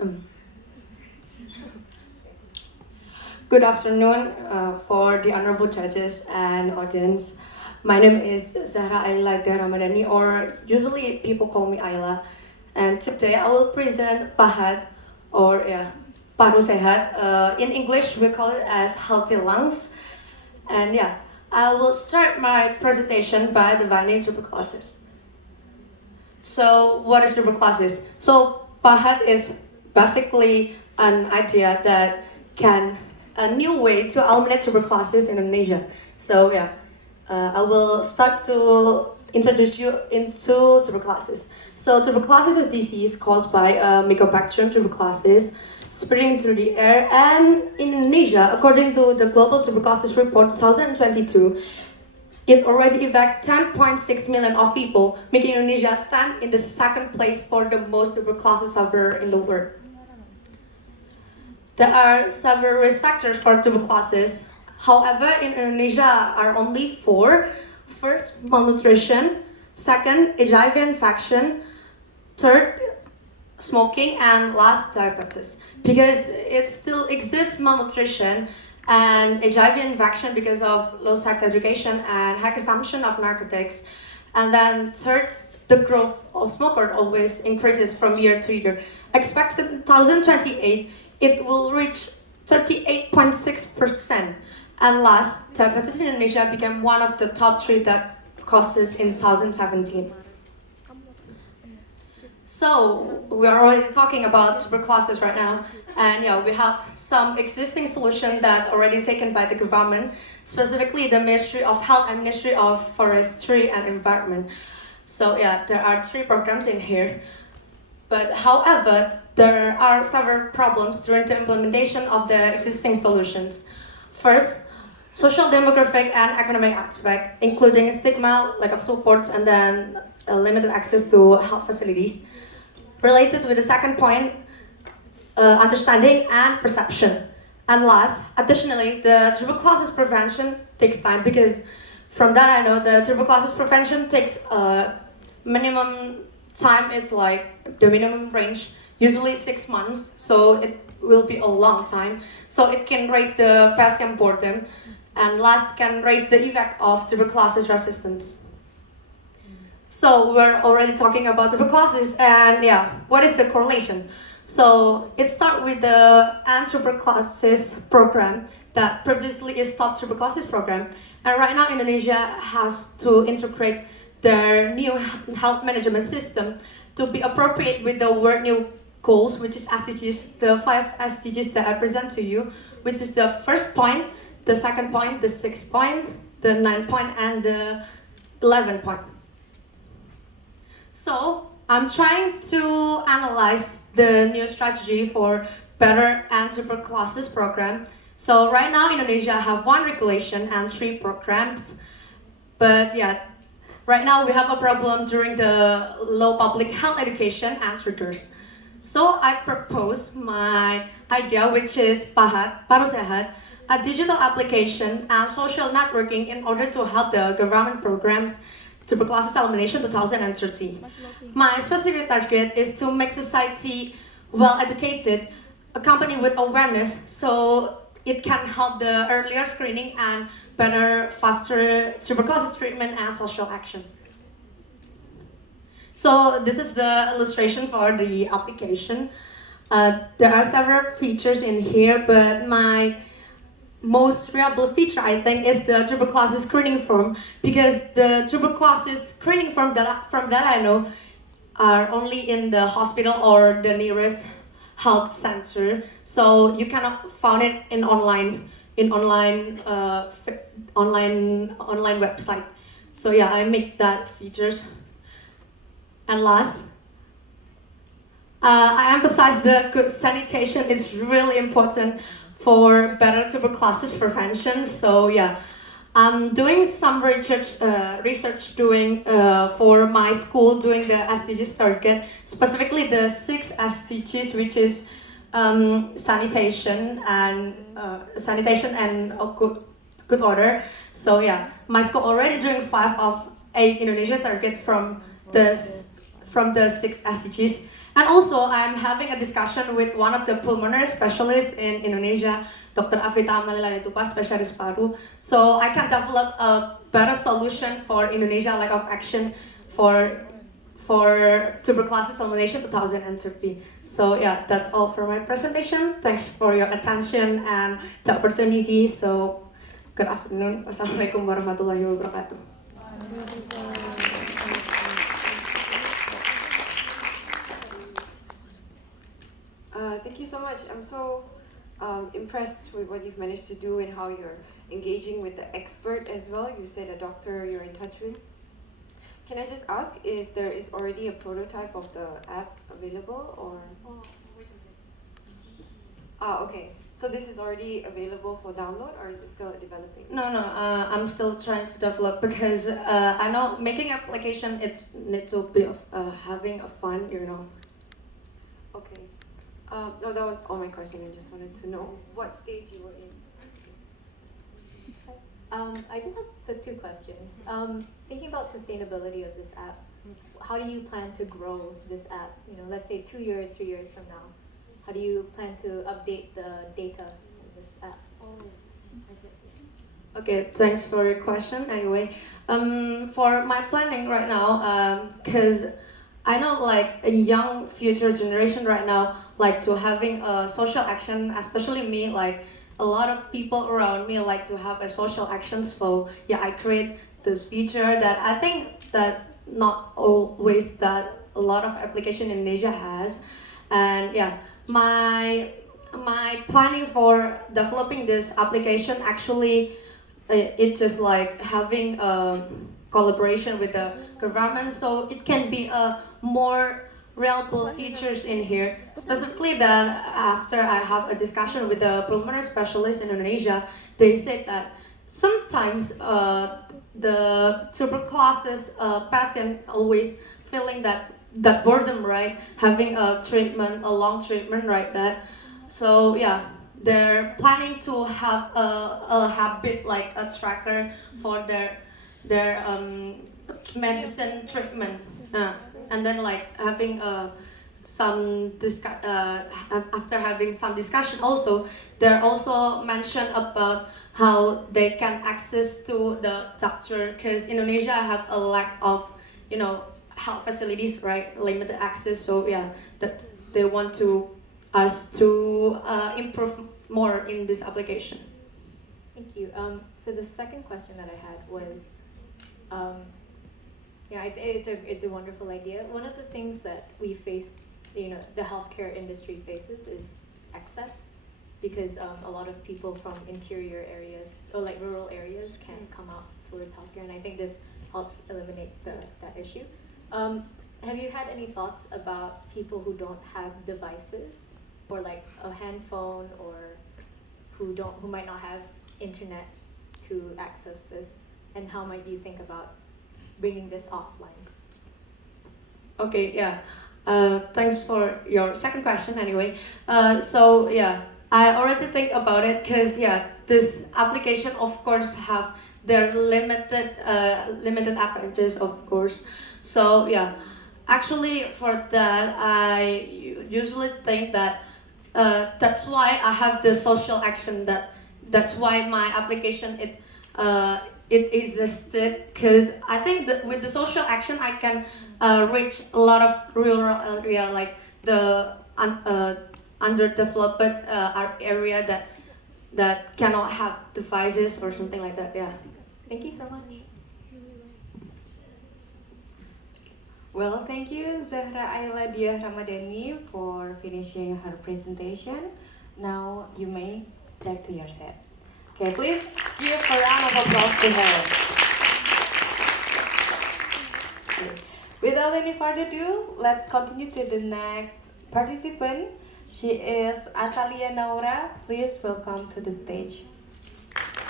Um, Good afternoon for the honorable judges and audience. My name is Zahra Aila or usually people call me Aila. And today I will present PAHAT or paru sehat. In English we call it as healthy lungs. And I will start my presentation by defining tuberculosis. So what is tuberculosis? So PAHAT is basically an idea that can a new way to eliminate tuberculosis in Indonesia. So I will start to introduce you into tuberculosis. So tuberculosis is a disease caused by Mycobacterium tuberculosis spreading through the air, and in Indonesia, according to the Global Tuberculosis Report 2022, it already affects 10.6 million of people, making Indonesia stand in the second place for the most tuberculosis sufferer in the world. There are several risk factors for tuberculosis. However, in Indonesia are only four. First, malnutrition. Second, HIV infection. Third, smoking. And last, diabetes. Because it still exists malnutrition and HIV infection because of low sex education and high consumption of narcotics. And then third, the growth of smoker always increases from year to year. Expected in 2028, it will reach 38.6%. And last, diabetes in Indonesia became one of the top 3 death causes in 2017. So we are already talking about tuberculosis right now, and we have some existing solution that already taken by the government, specifically the Ministry of Health and Ministry of Forestry and Environment. So there are 3 programs in here. But however, there are several problems during the implementation of the existing solutions. First, social, demographic, and economic aspect, including stigma, lack of support, and then limited access to health facilities. Related with the second point, understanding and perception. And last, additionally, the tuberculosis prevention takes time, because from that I know the tuberculosis prevention takes minimum time is like the minimum range, usually 6 months, so it will be a long time. So it can raise the pathogen burden, and last can raise the effect of tuberculosis resistance. So we're already talking about tuberculosis, and what is the correlation? So it starts with the anti-tuberculosis program that previously is top tuberculosis program, and right now Indonesia has to integrate their new health management system to be appropriate with the world new goals, which is SDGs, the 5 SDGs that I present to you, which is the first point, the second point, the 6th point, the 9th point, and the 11th point. So I'm trying to analyze the new strategy for better anti-tuberculosis program. So right now Indonesia have 1 regulation and 3 programs, but right now we have a problem during the low public health education and triggers. So I propose my idea, which is PAHAT, paru sehat, a digital application and social networking in order to help the government programs tuberculosis elimination 2030. My specific target is to make society well educated, accompanied with awareness, so it can help the earlier screening and better, faster tuberculosis treatment and social action. So this is the illustration for the application. There are several features in here, but my most reliable feature, I think, is the tuberculosis screening form, because the tuberculosis screening form that I know are only in the hospital or the nearest health center. So you cannot find it in online website. So I make that features. And last, I emphasize the good sanitation is really important for better tuberculosis prevention. So I'm doing some research doing for my school doing the SDGs target, specifically the 6 SDGs, which is sanitation and good order. So my school already doing 5 of 8 Indonesia targets from the 6 SDGs. And also, I'm having a discussion with one of the pulmonary specialists in Indonesia, Dr. Afrita Amalila Tupa, specialist paru. So I can develop a better solution for Indonesia lack of action for tuberculosis elimination 2030. So yeah, that's all for my presentation. Thanks for your attention and the opportunity. So good afternoon. Wassalamualaikum warahmatullahi wabarakatuh. Thank you so much. I'm so impressed with what you've managed to do and how you're engaging with the expert as well. You said a doctor you're in touch with. Can I just ask if there is already a prototype of the app available, or? Okay. So this is already available for download, or is it still developing? No, I'm still trying to develop because I know making application it's needs a bit of having a fun, you know. Okay. No, that was all my question. I just wanted to know what stage you were in. I just have two questions. Thinking about sustainability of this app, how do you plan to grow this app? You know, let's say 2 years, 3 years from now. How do you plan to update the data in this app? I see. Okay, thanks for your question. Anyway, for my planning right now, because I know like a young future generation right now like to having a social action, especially me, like a lot of people around me like to have a social action. So yeah, I create this feature that I think that not always that a lot of application in Indonesia has. And yeah, my planning for developing this application actually it's just like having a collaboration with the government, so it can be a more reliable features in here. Specifically that after I have a discussion with the pulmonary specialist in Indonesia, they said that sometimes the tuberculosis patient always feeling that burden, right? Having a treatment, a long treatment, right? That. So yeah, they're planning to have a habit like a tracker for their medicine treatment, and then like having after having some discussion also, they're also mentioned about how they can access to the doctor, because Indonesia have a lack of health facilities, right? Limited access. So yeah, that they want us to improve more in this application. Thank you. So the second question that I had was, it's a wonderful idea. One of the things that we face, the healthcare industry faces is access, because a lot of people from interior areas or like rural areas can't come out towards healthcare, and I think this helps eliminate that issue. Have you had any thoughts about people who don't have devices, or like a handphone, or who might not have internet to access this, and how might you think about bringing this offline? Okay, yeah. Thanks for your second question anyway. So yeah, I already think about it, because yeah, this application of course have their limited advantages, of course. So yeah, actually for that I usually think that that's why I have the social action, that's why my application it existed, because I think that with the social action I can reach a lot of rural area, like the underdeveloped area that cannot have devices or something like that. Yeah. Thank you so much. Well, thank you, Zahra Aila Dia Ramadhani, for finishing her presentation. Now you may back to your set. Okay, please give a round of applause to her. Okay. Without any further ado, let's continue to the next participant. She is Atalia Naura. Please welcome to the stage.